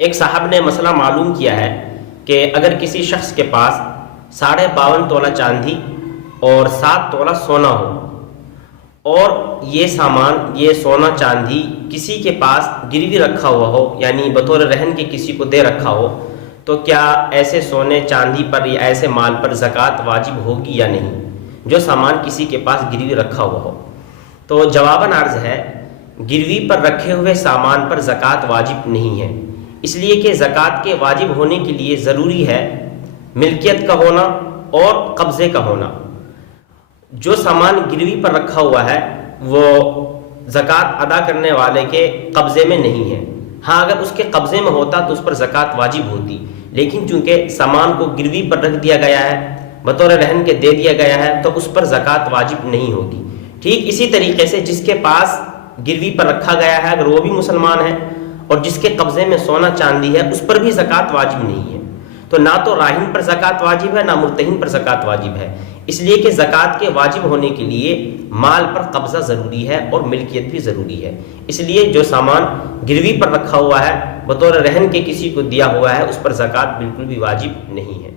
ایک صاحب نے مسئلہ معلوم کیا ہے کہ اگر کسی شخص کے پاس 52.5 تولہ چاندی اور 7 تولہ سونا ہو اور یہ سامان، یہ سونا چاندی کسی کے پاس گروی رکھا ہوا ہو، یعنی بطور رہن کے کسی کو دے رکھا ہو، تو کیا ایسے سونے چاندی پر یا ایسے مال پر زکوٰۃ واجب ہوگی یا نہیں، جو سامان کسی کے پاس گروی رکھا ہوا ہو؟ تو جواباً عرض ہے، گروی پر رکھے ہوئے سامان پر زکوٰۃ واجب نہیں ہے، اس لیے کہ زکوٰۃ کے واجب ہونے کے لیے ضروری ہے ملکیت کا ہونا اور قبضے کا ہونا۔ جو سامان گروی پر رکھا ہوا ہے وہ زکوٰۃ ادا کرنے والے کے قبضے میں نہیں ہے۔ ہاں، اگر اس کے قبضے میں ہوتا تو اس پر زکوٰۃ واجب ہوتی، لیکن چونکہ سامان کو گروی پر رکھ دیا گیا ہے، بطور رہن کے دے دیا گیا ہے، تو اس پر زکوٰۃ واجب نہیں ہوگی۔ ٹھیک اسی طریقے سے جس کے پاس گروی پر رکھا گیا ہے اگر وہ بھی مسلمان ہے اور جس کے قبضے میں سونا چاندی ہے، اس پر بھی زکوٰۃ واجب نہیں ہے۔ تو نہ تو راہن پر زکوٰۃ واجب ہے، نہ مرتہن پر زکوٰۃ واجب ہے، اس لیے کہ زکوٰۃ کے واجب ہونے کے لیے مال پر قبضہ ضروری ہے اور ملکیت بھی ضروری ہے۔ اس لیے جو سامان گروی پر رکھا ہوا ہے، بطور رہن کے کسی کو دیا ہوا ہے، اس پر زکوٰۃ بالکل بھی واجب نہیں ہے۔